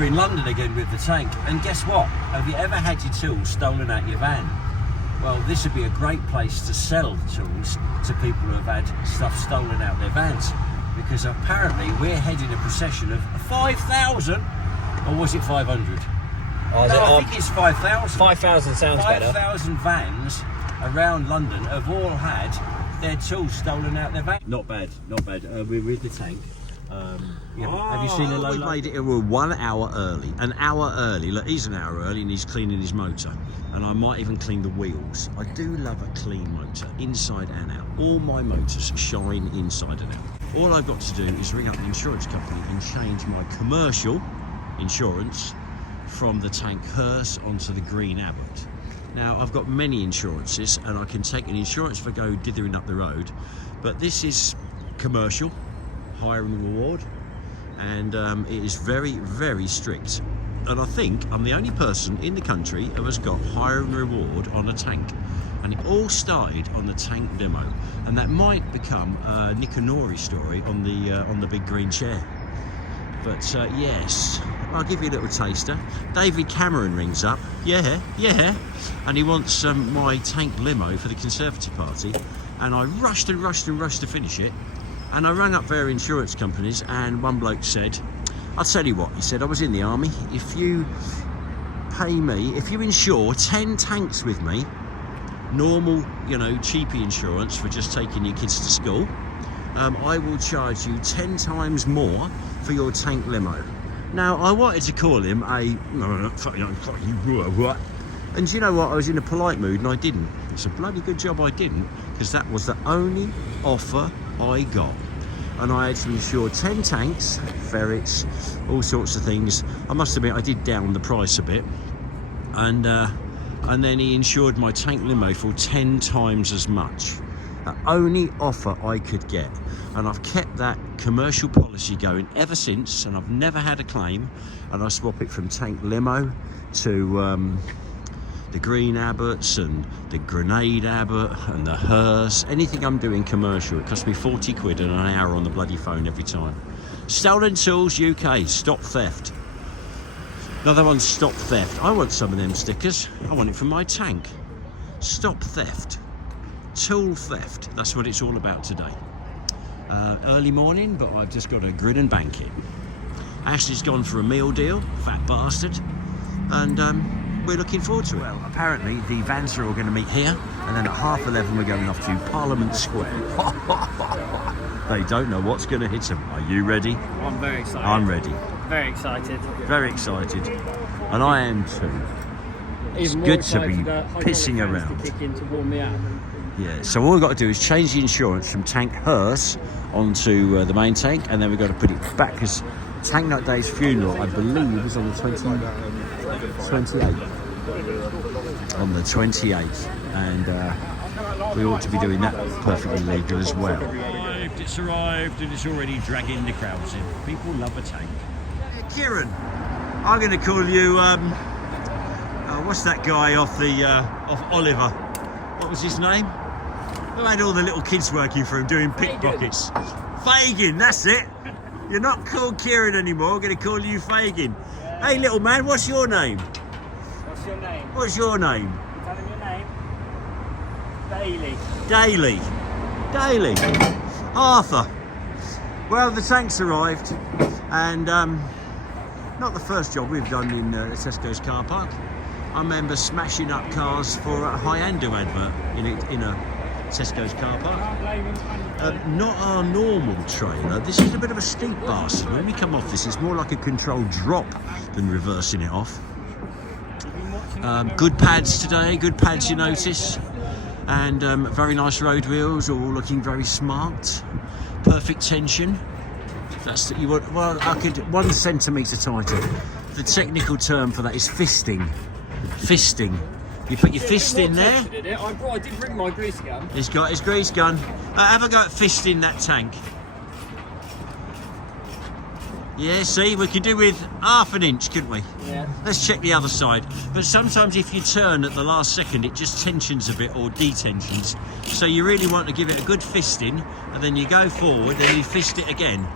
we're in London again with the tank, and guess what? Have you ever had your tools stolen out your van? Well, this would be a great place to sell tools to people who have had stuff stolen out their vans, because apparently we're heading a procession of 5,000, or was it 500? Oh, no, I think it's 5,000. 5,000 sounds better. 5,000 vans around London have all had their tools stolen out their van. Not bad, not bad. We're with the tank. Have you seen a low? We made it. We're 1 hour early. An hour early. Look, he's an hour early and he's cleaning his motor. And I might even clean the wheels. I do love a clean motor, inside and out. All my motors shine inside and out. All I've got to do is ring up the insurance company and change my commercial insurance from the tank hearse onto the green Abbott. Now, I've got many insurances and I can take an insurance if I go dithering up the road, but this is commercial, hire and reward, and it is very, very strict. And I think I'm the only person in the country who has got hire and reward on a tank. And it all started on the tank demo, and that might become a Nick and Nori story on the big green chair. But yes, I'll give you a little taster. David Cameron rings up, yeah, and he wants my tank limo for the Conservative Party, and I rushed to finish it, and I rang up their insurance companies, and one bloke said, I'll tell you what, he said, I was in the army, if you pay me, if you insure 10 tanks with me, normal, you know, cheapy insurance for just taking your kids to school, I will charge you 10 times more for your tank limo. Now, I wanted to call him a and do you know what, I was in a polite mood and I didn't. It's a bloody good job I didn't, because that was the only offer I got. And I had to insure 10 tanks, ferrets, all sorts of things. I must admit, I did down the price a bit. And then he insured my tank limo for 10 times as much. The only offer I could get. And I've kept that commercial policy going ever since, and I've never had a claim. And I swap it from tank limo to the green Abbotts and the grenade Abbott and the hearse. Anything I'm doing commercial, it costs me 40 quid and an hour on the bloody phone every time. Stolen Tools UK, stop theft. Another one, stop theft. I want some of them stickers. I want it from my tank. Stop theft. Tool theft. That's what it's all about today. Early morning, but I've just got to grin and bank it. Ashley's gone for a meal deal, fat bastard, and we're looking forward to it. Well, apparently the vans are all going to meet here, and then at 11:30 we're going off to Parliament Square. They don't know what's going to hit them. Are you ready? I'm very excited. I'm ready. Very excited. Very excited. And I am too. It's good to be pissing around. To kick in to warm me up. Yeah, so all we've got to do is change the insurance from tank hearse onto the main tank, and then we've got to put it back, because Tank Nut Day's funeral, I believe, is on the 28th. On the 28th, and we ought to be doing that perfectly legal as well. It's arrived, and it's already dragging the crowds in. People love a tank. Kieran, I'm going to call you, what's that guy off Oliver? What was his name? Who had all the little kids working for him doing pickpockets? Fagin, that's it. You're not called Kieran anymore, I'm going to call you Fagin. Yeah. Hey little man, what's your name? What's your name? What's your name? You tell him your name? Daly. Daly. Arthur. Well, the tank's arrived, and not the first job we've done in Tesco's car park. I remember smashing up cars for a Hyundai advert in a Tesco's car park. Not our normal trailer. This is a bit of a steep bastard. When we come off this, it's more like a controlled drop than reversing it off. Good pads today, good pads you notice, and very nice road wheels, all looking very smart. Perfect tension. That's you want. Well, I could 1 centimetre tighter. The technical term for that is fisting. Fisting. You put your fist in there. I did bring my grease gun. He's got his grease gun. Have a go at fisting that tank. Yeah, see, we could do with ½ an inch, couldn't we? Yeah. Let's check the other side. But sometimes if you turn at the last second, it just tensions a bit or detensions. So you really want to give it a good fisting, and then you go forward, then you fist it again.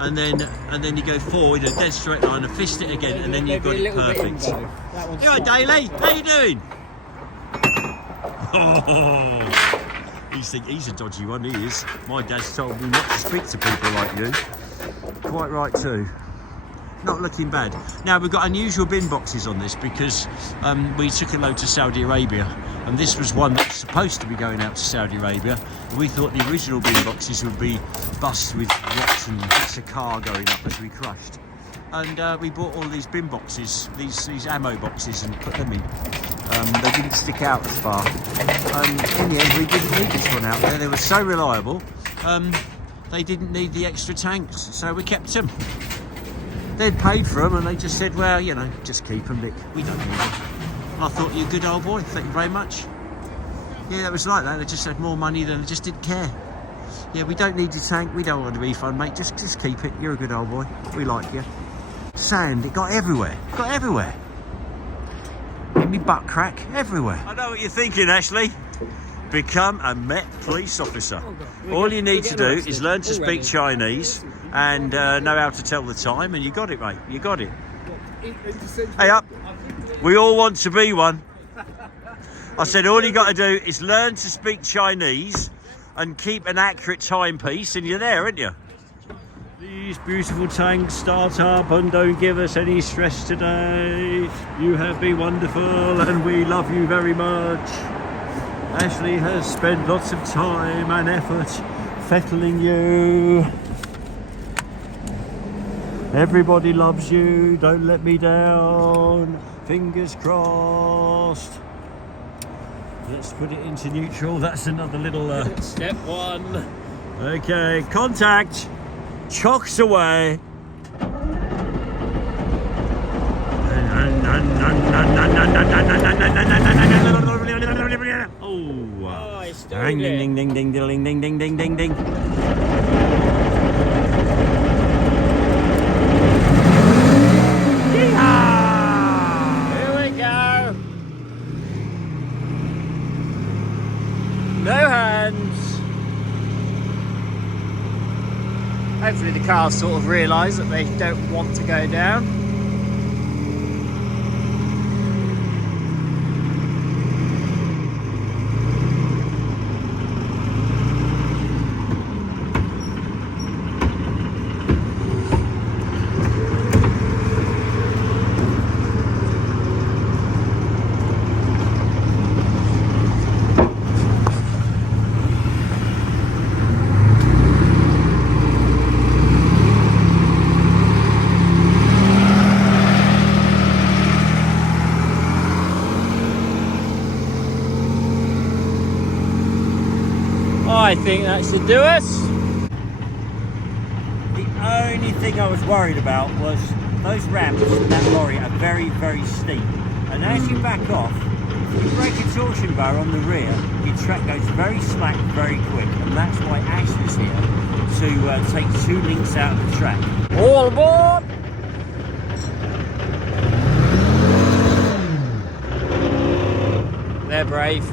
and then you go forward a dead straight line and fist it again, and then you've got it perfect. You alright, Daly? How you doing? Oh, he's a dodgy one, he is. My dad's told me not to speak to people like you. Quite right too. Not looking bad. Now we've got unusual bin boxes on this because we took a load to Saudi Arabia, and this was one that's supposed to be going out to Saudi Arabia. We thought the original bin boxes would be bust with rocks and bits of car going up as we crushed. And we bought all these bin boxes, these ammo boxes, and put them in. They didn't stick out as far. And in the end, we didn't need this one out there. They were so reliable. They didn't need the extra tanks, so we kept them. They'd paid for them, and they just said, well, you know, just keep them, Nick. We don't need them. And I thought, you're a good old boy. Thank you very much. Yeah, it was like that. They just had more money than they just didn't care. Yeah, we don't need your tank. We don't want a refund, mate. Just keep it. You're a good old boy. We like you. Sand, it got everywhere. It got everywhere. Made me butt crack everywhere. I know what you're thinking, Ashley. Become a Met police officer. All you need to do is learn to speak Chinese and know how to tell the time, and you got it, mate. You got it. Hey up. We all want to be one. I said all you got to do is learn to speak Chinese and keep an accurate timepiece, and you're there, aren't you? These beautiful tanks start up and don't give us any stress today. You have been wonderful and we love you very much. Ashley has spent lots of time and effort fettling you. Everybody loves you, don't let me down. Fingers crossed. Let's put it into neutral. That's another little... Step one. Okay, contact. Chocks away. Oh, it's still Ding there. ding ding ding ding ding ding ding ding ding. Here we go. No hands. Hopefully the cars sort of realise that they don't want to go down. I think that should do us. The only thing I was worried about was those ramps in that lorry are very, very steep. And as you back off, if you break a torsion bar on the rear, your track goes very slack very quick. And that's why Ashley's here to take 2 links out of the track. All aboard! They're brave.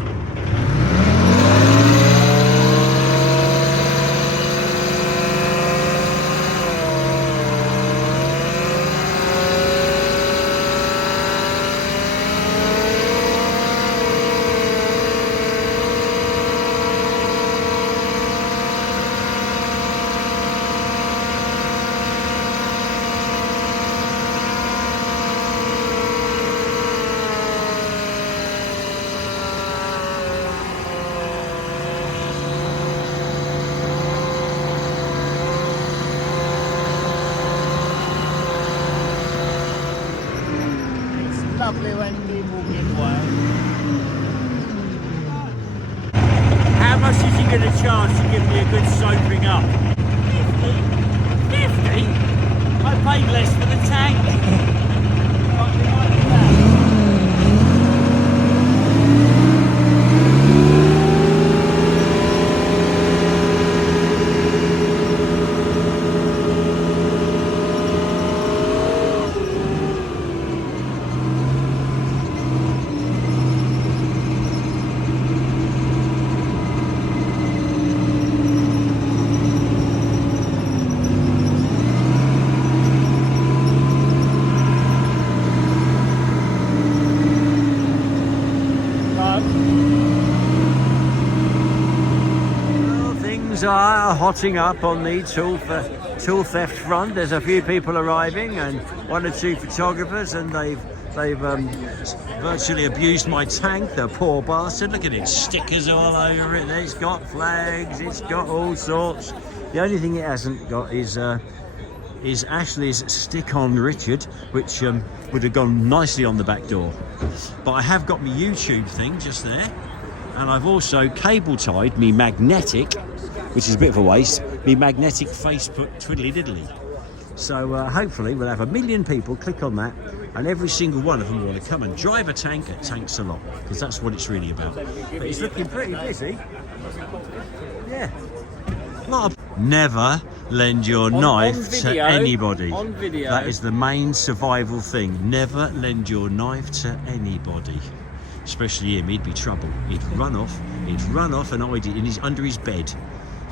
Lovely when people give way. How much is he going to charge to give me a good soaping up? 50? 50? I paid less for the tank. things are hotting up on the tool theft front. There's a few people arriving and 1 or 2 photographers, and they've virtually abused my tank, the poor bastard. Look at it, stickers all over it. It's got flags, it's got all sorts. The only thing it hasn't got is Ashley's stick-on Richard, which would have gone nicely on the back door. But I have got my YouTube thing just there, and I've also cable-tied me magnetic, which is a bit of a waste, me magnetic Facebook twiddly-diddly. So hopefully we'll have 1 million people click on that, and every single one of them want to come and drive a tank at Tanks-alot, because that's what it's really about. But it's looking pretty busy. Yeah. Never lend your knife to anybody. On video. That is the main survival thing. Never lend your knife to anybody. Especially him, he'd be trouble. He'd run off and hide it under his bed.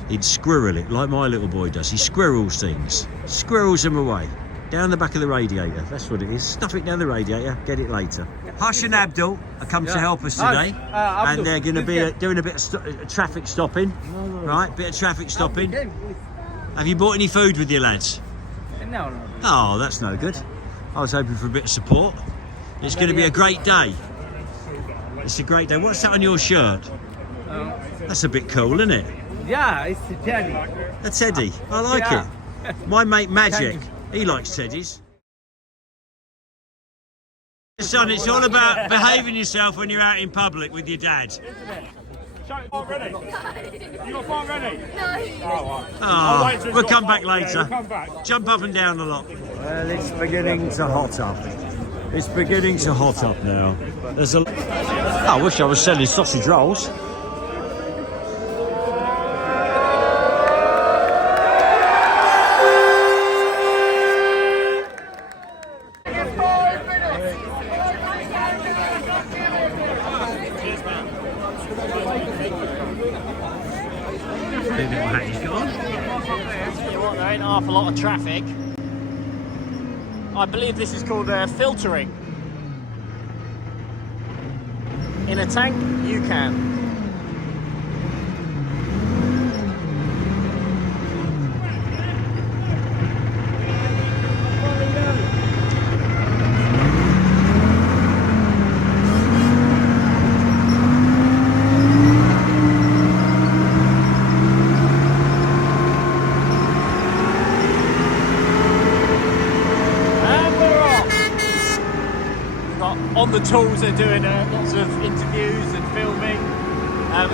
He'd squirrel it like my little boy does. He squirrels things. Squirrels them away. Down the back of the radiator. That's what it is. Stuff it down the radiator, get it later. Hush and Abdul are come to help us today. And they're going to be doing a bit of traffic stopping. Right, bit of traffic stopping. Have you bought any food with you, lads? No. Oh, that's no good. I was hoping for a bit of support. It's going to be a great day. It's a great day. What's that on your shirt? That's a bit cool, isn't it? Yeah, it's a Teddy. A Teddy. I like it. My mate Magic, he likes Teddies. Son, it's all about behaving yourself when you're out in public with your dad. Ready? You got phone ready? No. Oh, we'll come back later. We'll come back. Jump up and down a lot. Well, it's beginning to hot up. It's beginning to hot up now. There's a. I wish I was selling sausage rolls. There ain't half a lot of traffic. I believe this is called filtering. In a tank, you can. On the tools, they're doing lots of interviews and filming.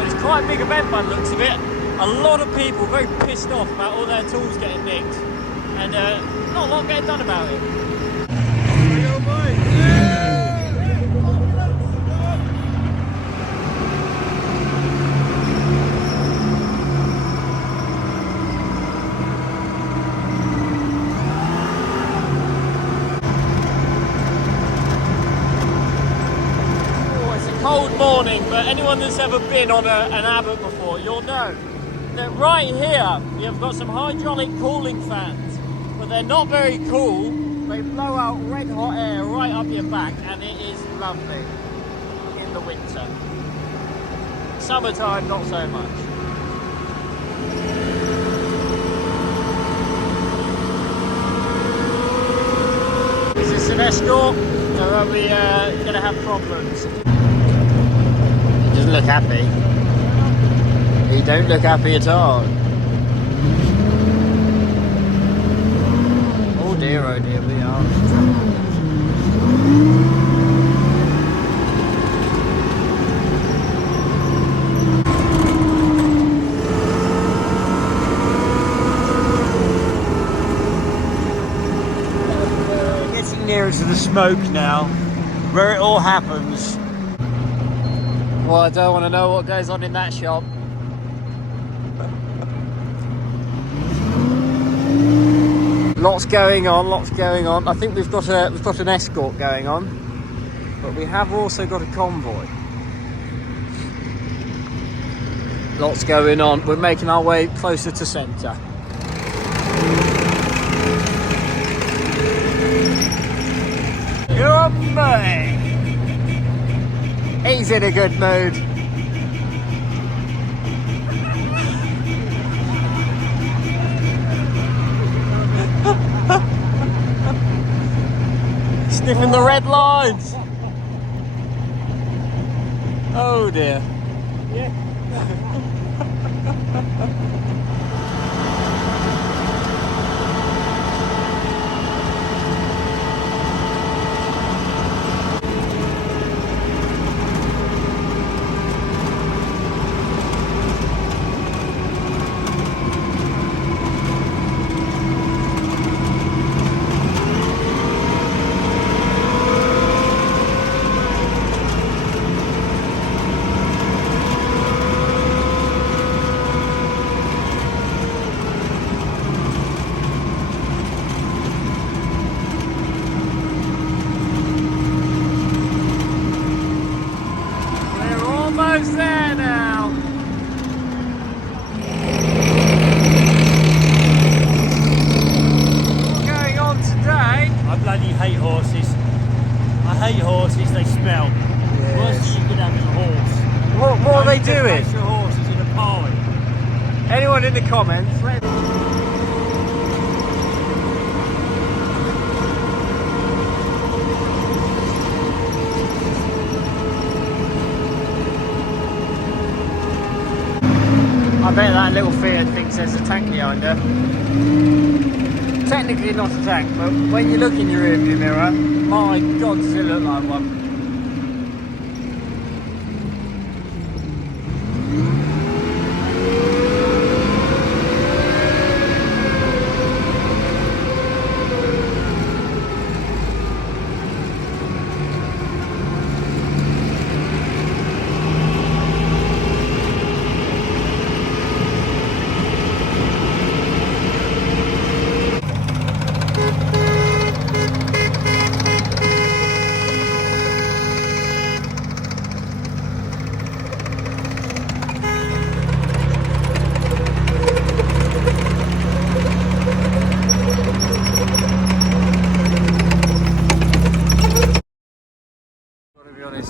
It's quite a big event by the looks of it. A lot of people very pissed off about all their tools getting nicked, and not a lot getting done about it. Cold morning, but anyone that's ever been on an Abbott before, you'll know that right here you've got some hydraulic cooling fans, but they're not very cool. They blow out red hot air right up your back, and it is lovely in the winter. Summertime, not so much. Is this an Escort, or are we going to have problems? Doesn't look happy. He don't look happy at all. Oh dear, we are. Getting nearer to the smoke now, where it all happens. Well, I don't want to know what goes on in that shop. Lots going on, lots going on. I think we've got an Escort going on, but we have also got a Convoy. Lots going on. We're making our way closer to centre. You're me. He's in a good mood. sniffing the red lines. Oh dear. Almost there now. What's going on today? I bloody hate horses. I hate horses, they smell. Yes. Worst thing you could have is a horse. What are they You can doing? place your horses in a pie. Anyone in the comments? I bet that little Fiat thinks there's a tank behind her. Technically not a tank, but when you look in your rearview mirror, my God, does it look like one.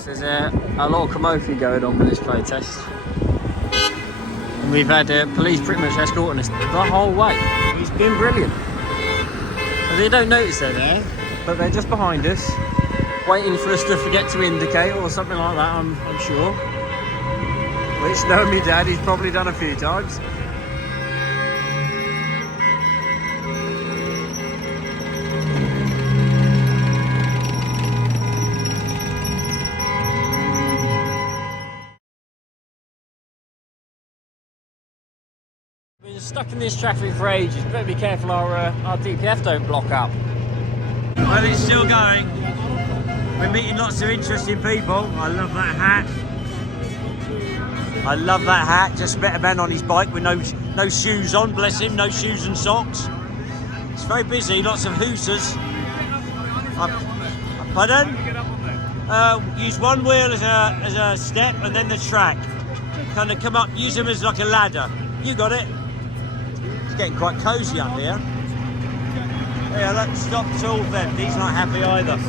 There's a lot of commotion going on with this playtest, and we've had police pretty much escorting us the whole way. It's been brilliant. So they don't notice they're there, but they're just behind us, waiting for us to forget to indicate or something like that, I'm sure. Which, knowing me dad, he's probably done a few times. We've been stuck in this traffic for ages. Better be careful our DPF don't block up. But it's still going. We're meeting lots of interesting people. I love that hat. I love that hat. Just met a man on his bike with no shoes on, bless him, no shoes and socks. It's very busy, lots of hooters. Pardon? Use one wheel as a step and then the track. Kind of come up, use them as like a ladder. You got it. It's getting quite cosy up here. Yeah, look, stop all them. He's not happy either.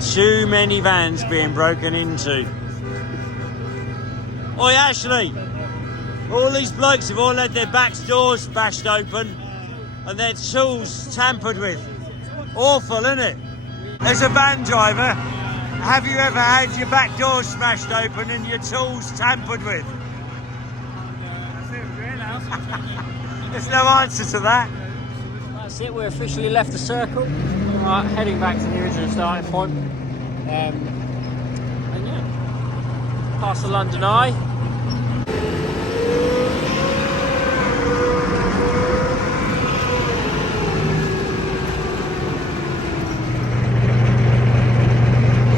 Too many vans being broken into. Oi, Ashley! All these blokes have all had their back doors bashed open and their tools tampered with. Awful, isn't it? As a van driver, have you ever had your back doors smashed open and your tools tampered with? There's no answer to that. That's it, we officially left the circle. Right, heading back to the original starting point. And yeah, past the London Eye.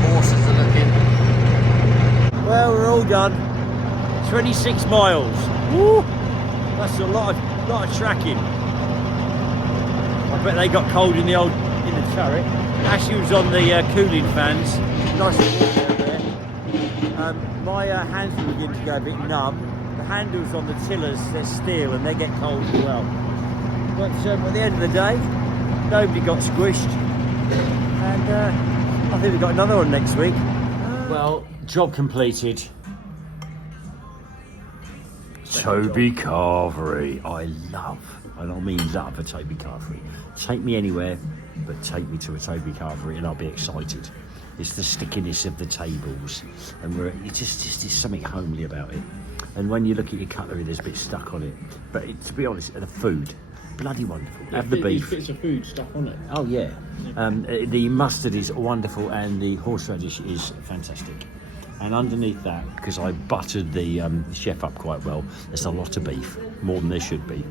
Horses are looking. Well, we're all done. 26 miles. Woo! That's a lot of tracking. I bet they got cold in the turret. Ashley was on the cooling fans. Nice and warm there. My hands were beginning to go a bit numb. The handles on the tillers, they're steel and they get cold as well. But at the end of the day, nobody got squished. And I think we've got another one next week. Well, job completed. Toby Carvery. I mean love a Toby Carvery. Take me anywhere, but take me to a Toby Carvery and I'll be excited. It's the stickiness of the tables, and it's just something homely about it. And when you look at your cutlery, there's a bit stuck on it. But to be honest, the food, bloody wonderful. Have the beef. Bits of food stuck on it. Oh yeah. The mustard is wonderful, and the horseradish is fantastic. And underneath that, because I buttered the chef up quite well, there's a lot of beef, more than there should be.